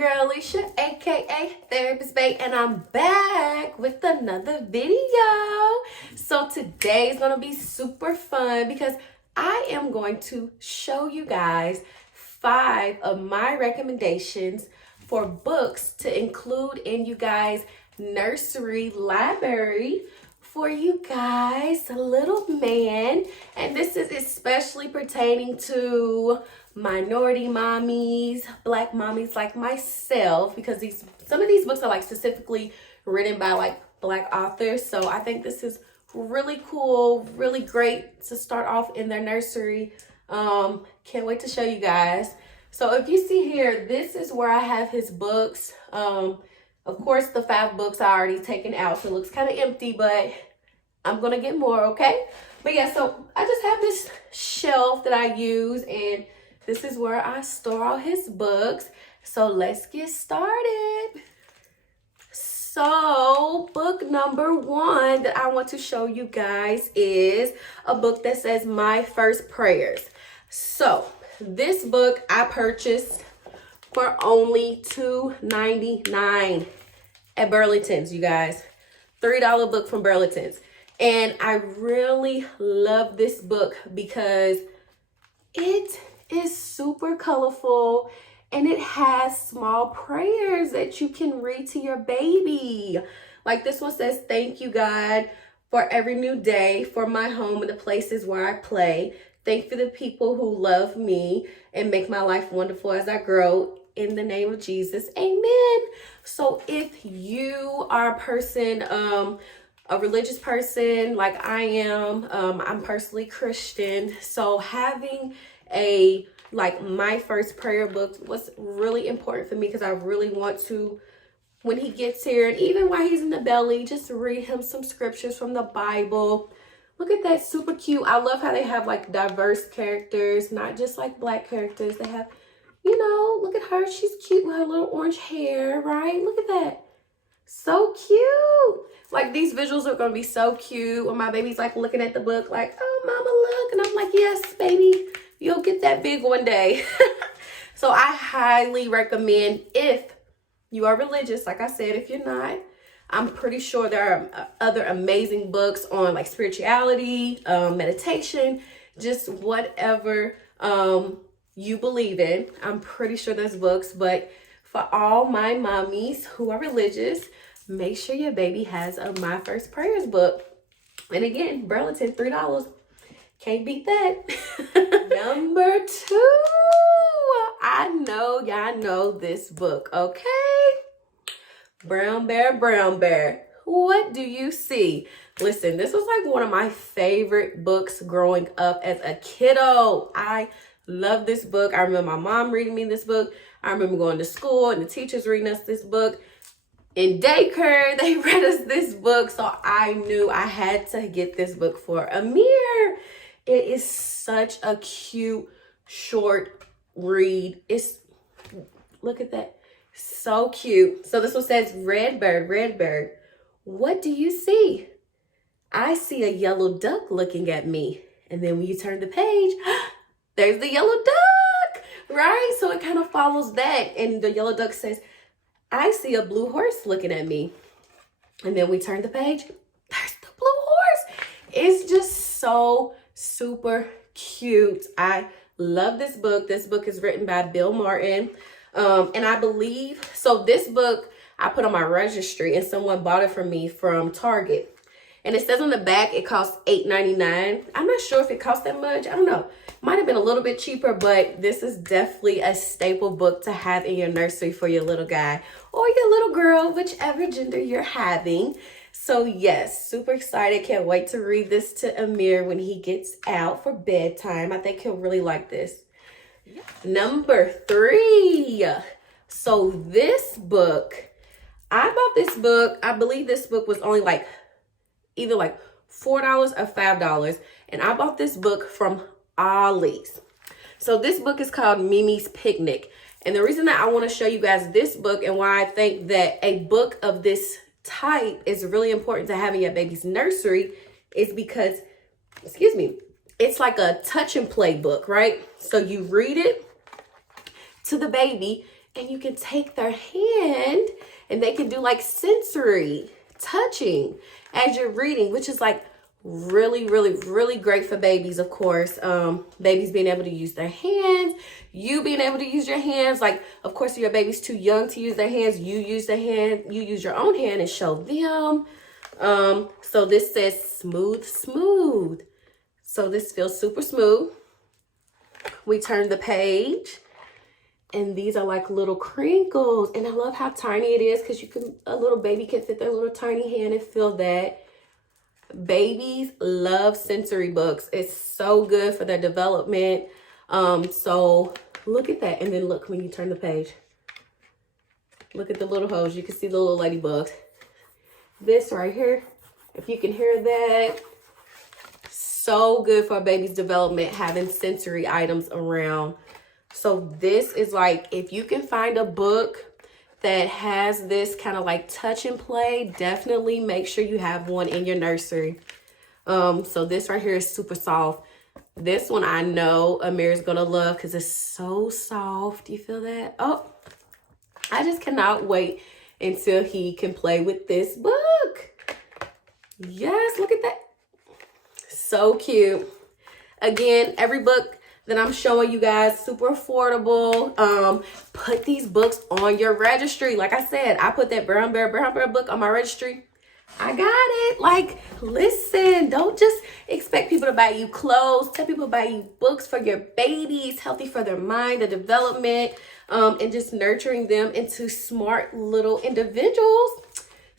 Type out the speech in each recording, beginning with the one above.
your girl Alicia, aka Therapist Bae, and I'm back with another video. So today is gonna be super fun because I am going to show you guys 5 of my recommendations for books to include in you guys' nursery library for you guys, little man. And this is especially pertaining to minority mommies, black mommies like myself, because some of these books are like specifically written by like black authors. So I think this is really cool, really great to start off in their nursery. Can't wait to show you guys. So if you see here, this is where I have his books. Of course, the 5 books I already taken out, so it looks kind of empty, but I'm gonna get more, okay? But yeah, so I just have this shelf that I use, and this is where I store all his books. So let's get started. So book number 1 that I want to show you guys is a book that says My First Prayers. So this book I purchased for only $2.99 at Burlington's, you guys. $3 book from Burlington's. And I really love this book because it is super colorful and it has small prayers that you can read to your baby. Like this one says, "Thank you, God, for every new day, for my home and the places where I play. Thank you for the people who love me and make my life wonderful as I grow. In the name of Jesus, amen." So if you are a person, a religious person like I am, I'm personally Christian. So having a My First Prayer book was really important for me because I really want to, when he gets here and even while he's in the belly, just read him some scriptures from the Bible. Look at that, super cute. I love how they have like diverse characters, not just like black characters. They have, you know, look at her. She's cute with her little orange hair, right? Look at that. So cute. Like these visuals are going to be so cute when my baby's like looking at the book like, "Oh, mama, look." And I'm like, "Yes, baby, you'll get that big one day." So I highly recommend, if you are religious, like I said, if you're not, I'm pretty sure there are other amazing books on like spirituality, meditation, just whatever you believe in. I'm pretty sure there's books, but for all my mommies who are religious, make sure your baby has a My First Prayers book. And again, Burlington, $3. Can't beat that. Number 2. I know y'all know this book, okay? Brown Bear, Brown Bear. What do you see? Listen, this was like one of my favorite books growing up as a kiddo. I love this book. I remember my mom reading me this book. I remember going to school and the teachers reading us this book. In daycare, they read us this book. So I knew I had to get this book for Amir. It is such a cute, short read. Look at that. So cute. So this one says, "Red bird, red bird, what do you see?" "I see a yellow duck looking at me." And then when you turn the page, there's the yellow duck, right? So it kind of follows that. And the yellow duck says, "I see a blue horse looking at me." And then we turn the page, there's the blue horse. It's just so super cute. I love this book. This book is written by Bill Martin. And I believe, so this book I put on my registry and someone bought it for me from Target. And it says on the back it costs $8.99. I'm not sure if it costs that much. I don't know. Might have been a little bit cheaper, but this is definitely a staple book to have in your nursery for your little guy or your little girl, whichever gender you're having. So yes, super excited. Can't wait to read this to Amir when he gets out for bedtime. I think he'll really like this. Number 3. So this book, I bought this book. I believe this book was only like either like $4 or $5. And I bought this book from Ollie's. So this book is called Mimi's Picnic. And the reason that I want to show you guys this book and why I think that a book of this type is really important to have in your baby's nursery is because, excuse me, it's like a touch and play book, right? So you read it to the baby and you can take their hand and they can do like sensory touching as you're reading, which is like really, really, really great for babies, of course. Babies being able to use their hands, you being able to use your hands. Like, of course, if your baby's too young to use their hands, you use your own hand and show them. So this says smooth, smooth. So this feels super smooth. We turn the page, and these are like little crinkles. And I love how tiny it is, because a little baby can fit their little tiny hand and feel that. Babies love sensory books. It's so good for their development. So look at that. And then look, when you turn the page, look at the little holes. You can see the little ladybugs. This right here, if you can hear that, so good for a baby's development, having sensory items around. So this is like, if you can find a book that has this kind of like touch and play, definitely make sure you have one in your nursery. So this right here is super soft. This one I know Amir's gonna love because it's so soft. You feel that? Oh, I just cannot wait until he can play with this book. Yes, look at that. So cute. Again, every book that I'm showing you guys, super affordable. Put these books on your registry. Like I said, I put that Brown Bear book on my registry. I got it. Like, listen, don't just expect people to buy you clothes. Tell people to buy you books for your babies, healthy for their mind, their development, and just nurturing them into smart little individuals.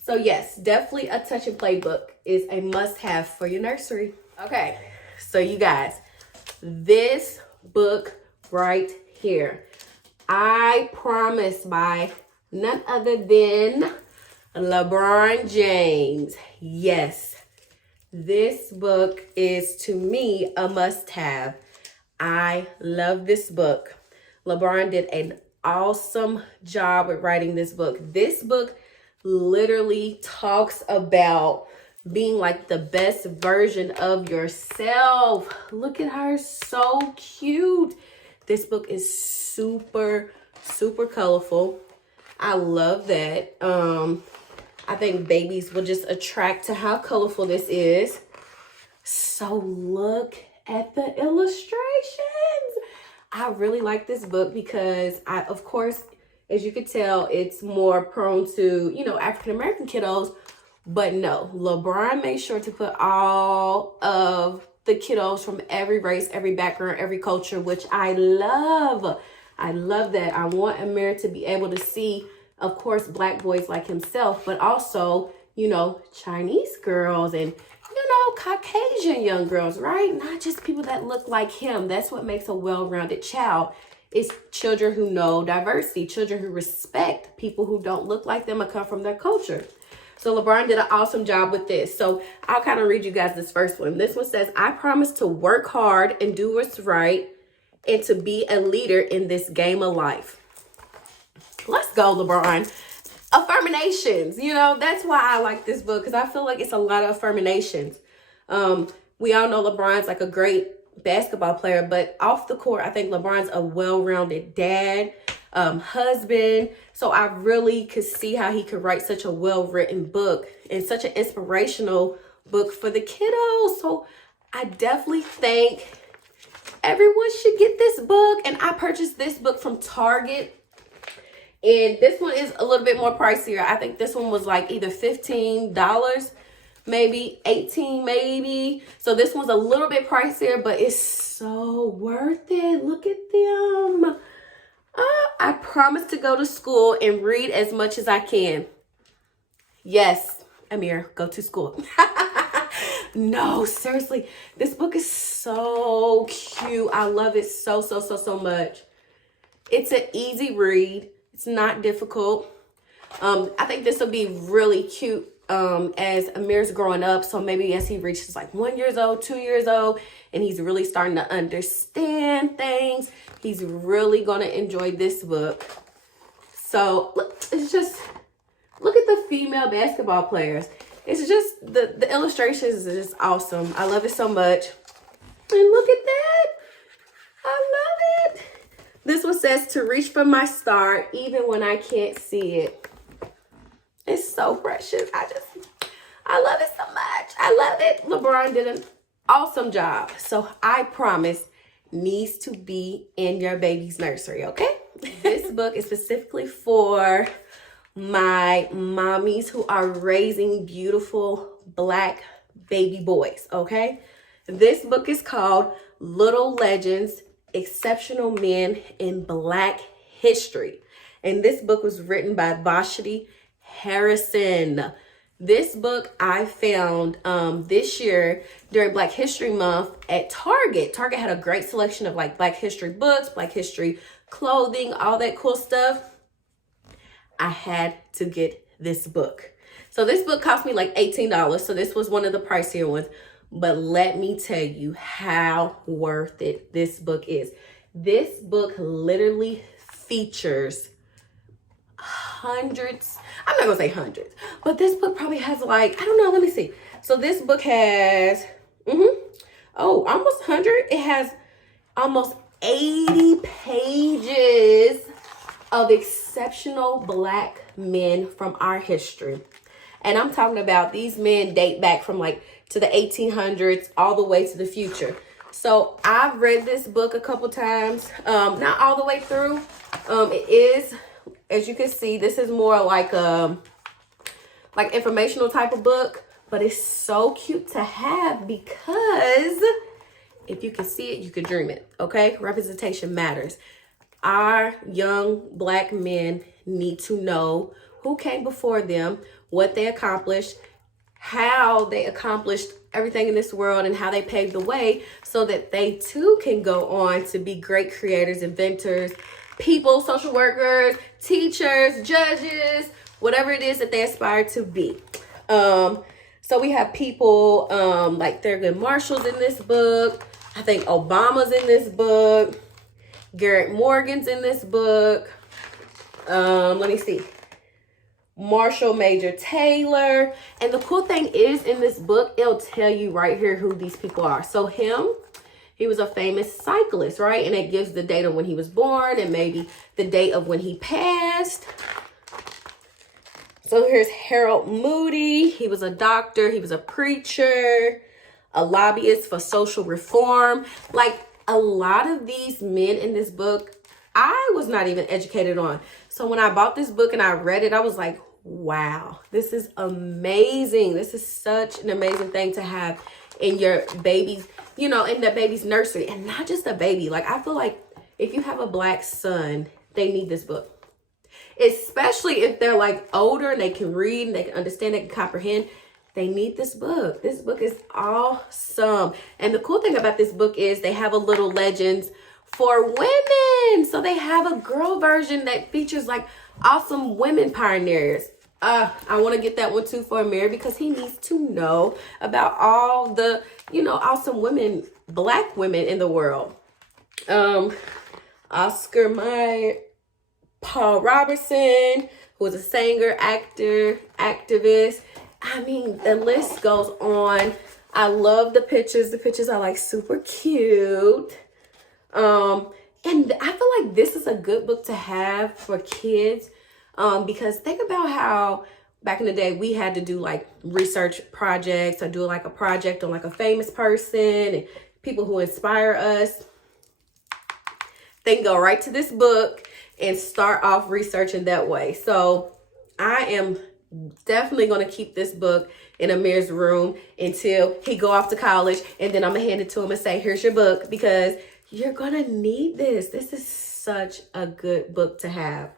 So yes, definitely a touch and play book is a must-have for your nursery. Okay, so you guys, this book right here, I promise, by none other than LeBron James. Yes, this book is, to me, a must-have. I love this book. LeBron did an awesome job with writing this book. This book literally talks about being like the best version of yourself. Look at her, so cute. This book is super, super colorful. I love that. I think babies will just attract to how colorful this is. So look at the illustrations. I really like this book because of course, as you could tell, it's more prone to, African-American kiddos. But no, LeBron made sure to put all of the kiddos from every race, every background, every culture, which I love. I love that. I want Amir to be able to see, of course, Black boys like himself, but also, Chinese girls and, Caucasian young girls, right? Not just people that look like him. That's what makes a well-rounded child. It's children who know diversity, children who respect people who don't look like them or come from their culture. So LeBron did an awesome job with this. So I'll kind of read you guys this first one. This one says, I promise to work hard and do what's right and to be a leader in this game of life. Let's go, LeBron. Affirmations. That's why I like this book, because I feel like it's a lot of affirmations. We all know LeBron's like a great basketball player, but off the court, I think LeBron's a well-rounded dad, husband. So I really could see how he could write such a well-written book and such an inspirational book for the kiddos. So I definitely think everyone should get this book. And I purchased this book from Target. And this one is a little bit more pricier. I think this one was like either $15, maybe $18, maybe. So this one's a little bit pricier, but it's so worth it. Look at them. I promise to go to school and read as much as I can. Yes, Amir, go to school. No, seriously, this book is so cute. I love it so, so, so, so much. It's an easy read. It's not difficult. I think this will be really cute as Amir's growing up. So maybe as he reaches like 1 year old, 2 years old, and he's really starting to understand things, he's really going to enjoy this book. So it's just, look at the female basketball players. It's just, the illustrations is just awesome. I love it so much. And look at that. I love it. This one says to reach for my star even when I can't see it. It's so precious. I love it so much. I love it. LeBron did an awesome job. So I promise needs to be in your baby's nursery, okay? This book is specifically for my mommies who are raising beautiful Black baby boys, okay? This book is called Little Legends, Exceptional Men in Black History. And this book was written by Vashti Harrison. This book I found this year during Black History Month at Target. Target had a great selection of like Black History books, Black History clothing, all that cool stuff. I had to get this book. So this book cost me like $18. So this was one of the pricier ones. But let me tell you how worth it this book is. This book literally features hundreds. I'm not gonna say hundreds, but this book probably has like, I don't know, let me see. So this book has, almost 100. It has almost 80 pages of exceptional Black men from our history. And I'm talking about these men date back from like to the 1800s all the way to the future. So I've read this book a couple times, not all the way through. It is, as you can see, this is more like informational type of book, but it's so cute to have because if you can see it, you can dream it, okay? Representation matters. Our young Black men need to know who came before them, what they accomplished, how they accomplished everything in this world, and how they paved the way so that they too can go on to be great creators, inventors, people, social workers, teachers, judges, whatever it is that they aspire to be. So we have people like Thurgood Marshall's in this book. I think Obama's in this book. Garrett Morgan's in this book. Let me see. Marshall Major Taylor. And the cool thing is in this book, it'll tell you right here who these people are. So he was a famous cyclist, right? And it gives the date of when he was born and maybe the date of when he passed. So here's Harold Moody. He was a doctor. He was a preacher, a lobbyist for social reform. Like a lot of these men in this book, I was not even educated on. So when I bought this book and I read it, I was like, wow, this is amazing. This is such an amazing thing to have in your baby's, in the baby's nursery. And not just a baby. Like, I feel like if you have a Black son, they need this book. Especially if they're like older and they can read and they can understand, they can comprehend. They need this book. This book is awesome. And the cool thing about this book is they have a Little Legends for women. So they have a girl version that features like awesome women pioneers. I want to get that one too for Amir because he needs to know about all the, awesome women, Black women in the world. Oscar Mayer, Paul Robertson, who was a singer, actor, activist. I mean, the list goes on. I love the pictures. The pictures are like super cute. And I feel like this is a good book to have for kids. Because think about how back in the day we had to do like research projects or do like a project on like a famous person and people who inspire us. They can go right to this book and start off researching that way. So I am definitely going to keep this book in Amir's room until he go off to college. And then I'm going to hand it to him and say, here's your book, because you're going to need this. This is such a good book to have.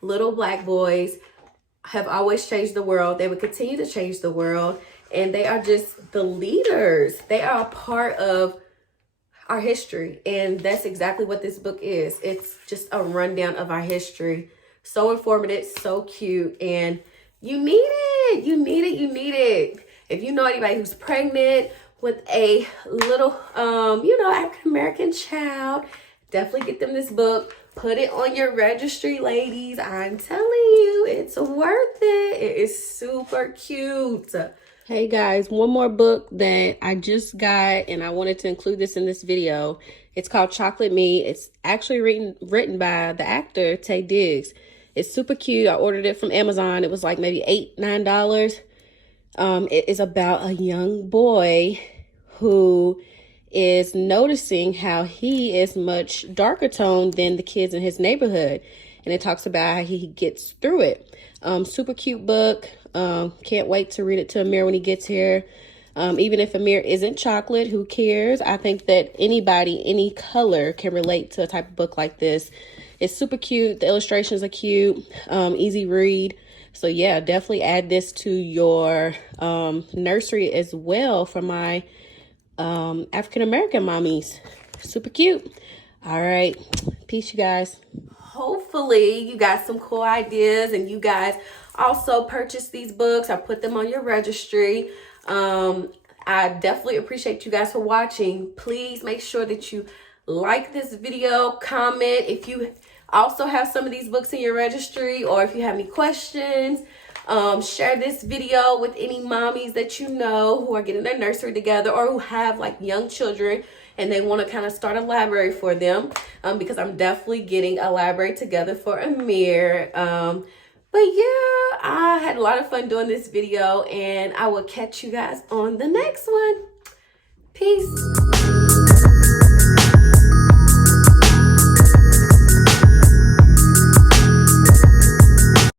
Little Black boys have always changed the world. They will continue to change the world. And they are just the leaders. They are a part of our history. And that's exactly what this book is. It's just a rundown of our history. So informative, so cute. And you need it. You need it. You need it. If you know anybody who's pregnant with a little, African-American child, definitely get them this book. Put it on your registry, ladies. I'm telling you, it's worth it. It is super cute. Hey guys, one more book that I just got and I wanted to include this in this video. It's called Chocolate Me. It's actually written by the actor Taye Diggs. It's super cute. I ordered it from Amazon. It was like maybe $8, $9. It is about a young boy who is noticing how he is much darker toned than the kids in his neighborhood. And it talks about how he gets through it. Super cute book. Can't wait to read it to Amir when he gets here. Even if Amir isn't chocolate, who cares? I think that anybody, any color can relate to a type of book like this. It's super cute. The illustrations are cute. Easy read. So yeah, definitely add this to your nursery as well for my African-American mommies. Super cute. All right. Peace, you guys. Hopefully you got some cool ideas and you guys also purchase these books or put them on your registry. I definitely appreciate you guys for watching. Please make sure that you like this video, comment if you also have some of these books in your registry, or if you have any questions. Share this video with any mommies that you know who are getting their nursery together or who have like young children and they want to kind of start a library for them, because I'm definitely getting a library together for Amir. But yeah, I had a lot of fun doing this video and I will catch you guys on the next one. Peace.